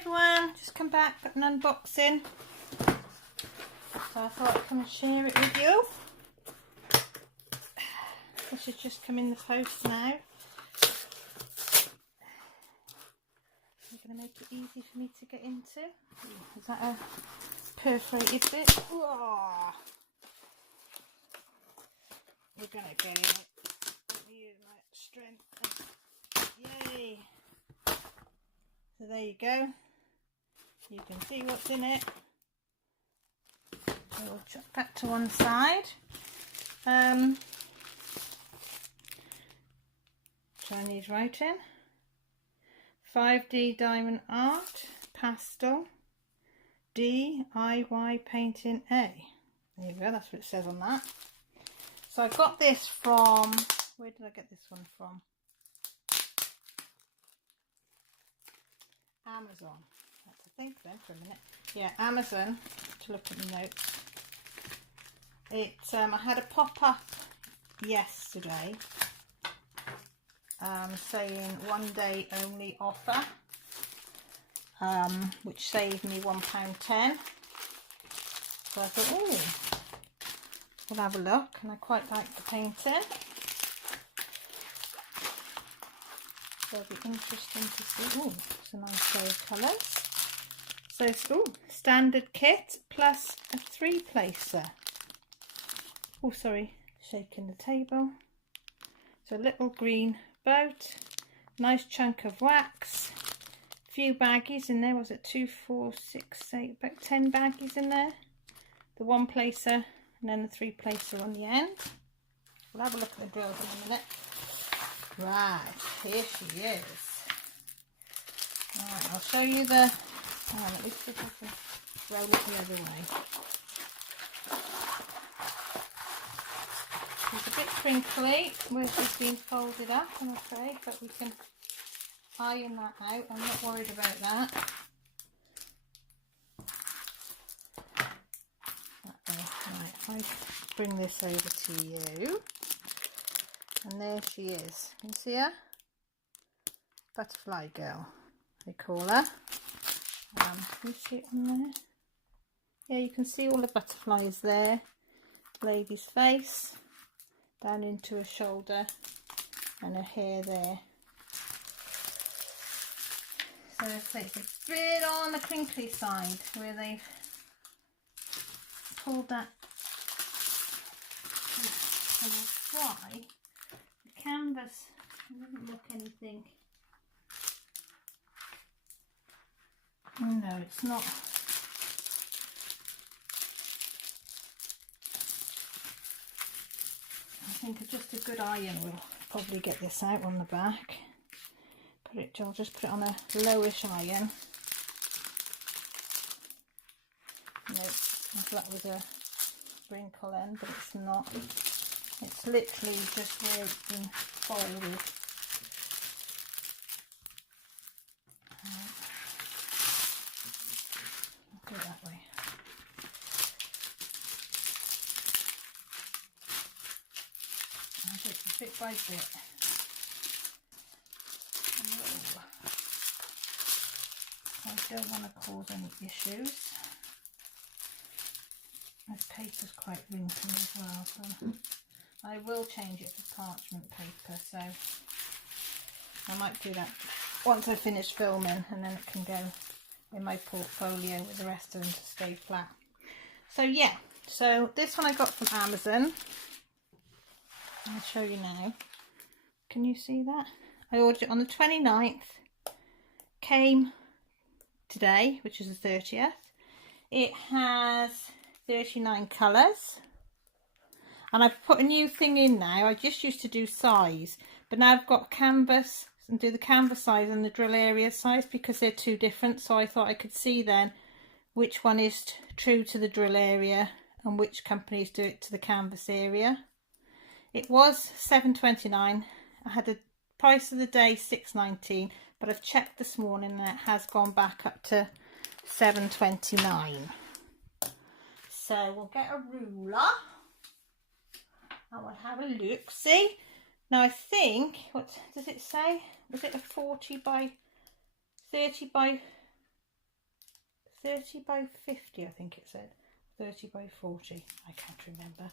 everyone, just come back, got an unboxing, so I thought I'd come and share it with you. This has just come in the post now. I'm going to make it easy for me to get into. Is that a perforated bit? Whoa. We're going to get in it. Let me use my strength. Yay! So there you go. You can see what's in it. So we'll chuck that to one side. Chinese writing. 5D diamond art, pastel, DIY painting A. There you go, that's what it says on that. So I got this from, where did I get this one from? Amazon. I have to think then for a minute. Yeah, Amazon, to look at the notes. I had a pop-up yesterday saying 1 day only offer, which saved me £1.10. So I thought, oh, we'll have a look, and I quite like the painting. So it'll be interesting to see. Oh, it's a nice show of colours. So it's standard kit plus a 3-placer. Oh, sorry, shaking the table. So a little green boat, nice chunk of wax, a few baggies in there. Was it 2, 4, 6, 8, about 10 baggies in there? The 1-placer and then the 3-placer on the end. We'll have a look at the drills in a minute. Right, here she is. Alright, I'll show you the, let me see if I can roll it the other way. It's a bit crinkly where she's been folded up, I'm afraid, but we can iron that out. I'm not worried about that. Right, if I bring this over to you, and there she is. You can see her? Butterfly girl, they call her. Can you see it on there? Yeah, you can see all the butterflies there. Lady's face, down into her shoulder, and her hair there. So it's a bit on the crinkly side where they've pulled that. So we'll try. The canvas doesn't look anything. No, it's not. I think just a good iron will probably get this out on the back. I'll just put it on a lowish iron. No, I thought that was a wrinkle end, but it's not. It's literally just where it's been folded. I'll do it that way. Bit by bit. Whoa. I don't want to cause any issues. This paper's quite wrinkly as well, so I will change it to parchment paper, so I might do that once I finish filming, and then it can go in my portfolio with the rest of them to stay flat. So yeah, so this one I got from Amazon. I'll show you now. Can you see that? I ordered it on the 29th. Came today, which is the 30th. It has 39 colours. And I've put a new thing in now. I just used to do size. But now I've got canvas and do the canvas size and the drill area size because they're two different. So I thought I could see then which one is true to the drill area and which companies do it to the canvas area. It was £7.29. I had a price of the day £6.19, but I've checked this morning and it has gone back up to £7.29. So we'll get a ruler and we'll have a look. See, now I think, what does it say? Was it a 40 by 30 by 30 by 50, I think it said. 30 by 40, I can't remember.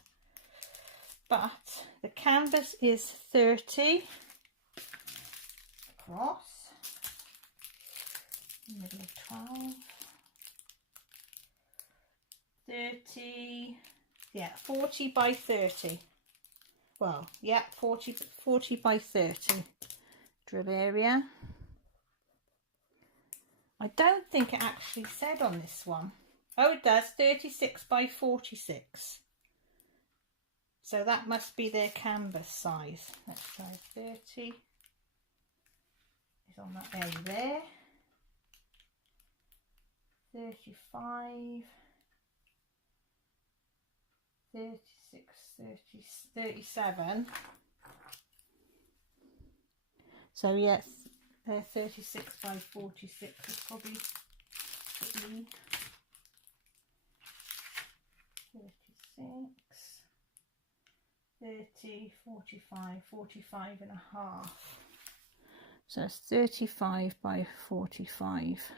But the canvas is 30 across, middle of 12, 30, yeah, 40 by 30. Well, yeah, 40 by 30 drip area. I don't think it actually said on this one. Oh, it does, 36 by 46. So that must be their canvas size. Let's try 30. It's on that area there. 35, 36, 30, 37. So yes, they're 36 by 46 is probably 36, 30, 45, 45 and a half. So it's 35 by 45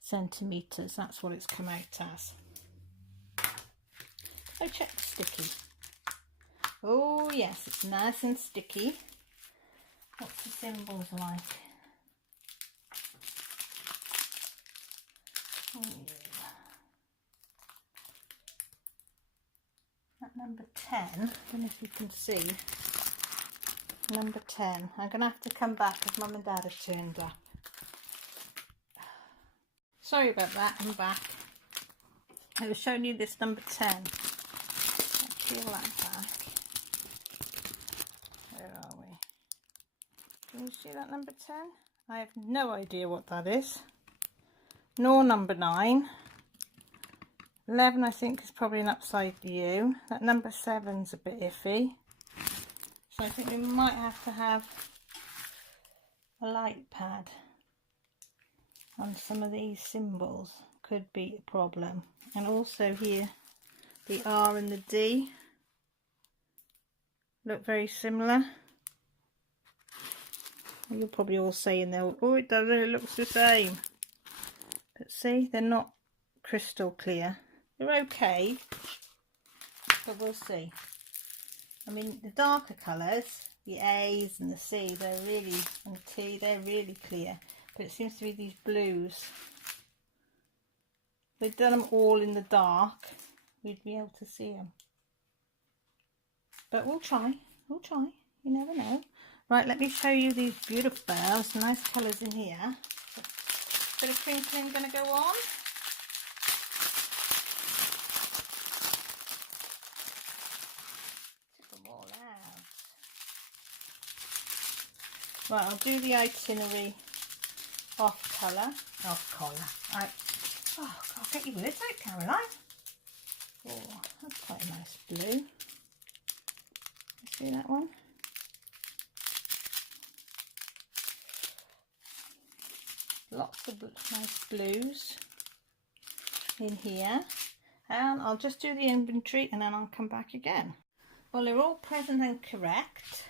centimetres. That's what it's come out as. I checked sticky. Oh yes, it's nice and sticky. What's the symbols like? Oh. That number 10, I don't know if you can see. Number 10. I'm going to have to come back because Mum and Dad have turned up. Sorry about that, I'm back. I was showing you this number 10. Let's peel that back. Where are we? Can you see that number 10? I have no idea what that is. Nor number 9. 11 I think is probably an upside U. That number 7's a bit iffy. So I think we might have to have a light pad on some of these symbols. Could be a problem. And also here, the R and the D look very similar. You're probably all saying, oh, it doesn't, it looks the same. But see, they're not crystal clear. They're okay, but we'll see. I mean, the darker colours, the A's and the C, they're really, and T, they're really clear. But it seems to be these blues. If they'd done them all in the dark, we'd be able to see them. But we'll try, you never know. Right, let me show you these beautiful bells, nice colours in here. Bit of crinkling going to go on. Take them all out. Right, I'll do the itinerary off colour. Oh, God, get your words out, Caroline. Oh, that's quite a nice blue. You see that one? Lots of nice blues in here. And I'll just do the inventory and then I'll come back again. Well, they're all present and correct.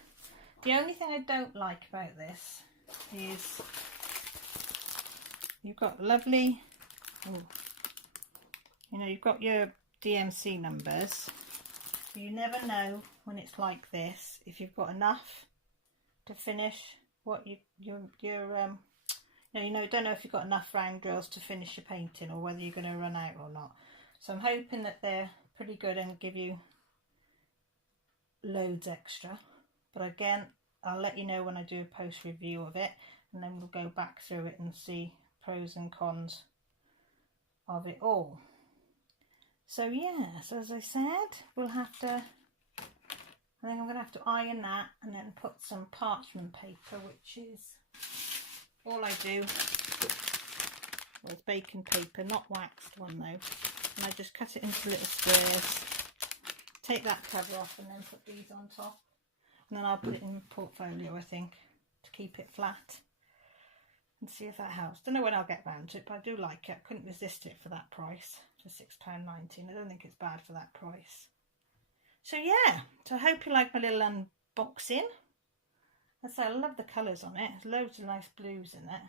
The only thing I don't like about this is you've got lovely, you know, you've got your DMC numbers. You never know when it's like this if you've got enough to finish what you know, you don't know if you've got enough round drills to finish your painting or whether you're going to run out or not. So I'm hoping that they're pretty good and give you loads extra. But again, I'll let you know when I do a post review of it, and then we'll go back through it and see pros and cons of it all. So yeah, so as I said, we'll have to, I think I'm going to have to iron that and then put some parchment paper, which is all I do with baking paper, not waxed one though. And I just cut it into little squares, take that cover off and then put these on top. And then I'll put it in my portfolio, I think, to keep it flat. And see if that helps. Don't know when I'll get round to it, but I do like it. I couldn't resist it for that price, for £6.19. I don't think it's bad for that price. So yeah, so I hope you like my little unboxing. As I say, I love the colours on it. There's loads of nice blues in it.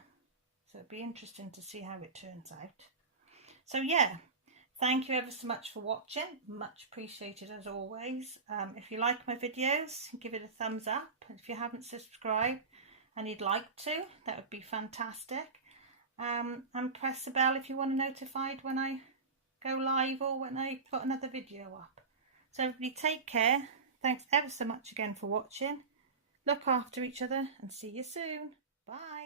So it'll be interesting to see how it turns out. So yeah, thank you ever so much for watching, much appreciated as always. If you like my videos, give it a thumbs up. If you haven't subscribed and you'd like to, that would be fantastic. And press the bell if you want to be notified when I go live or when I put another video up. So everybody take care. Thanks ever so much again for watching. Look after each other and see you soon. Bye.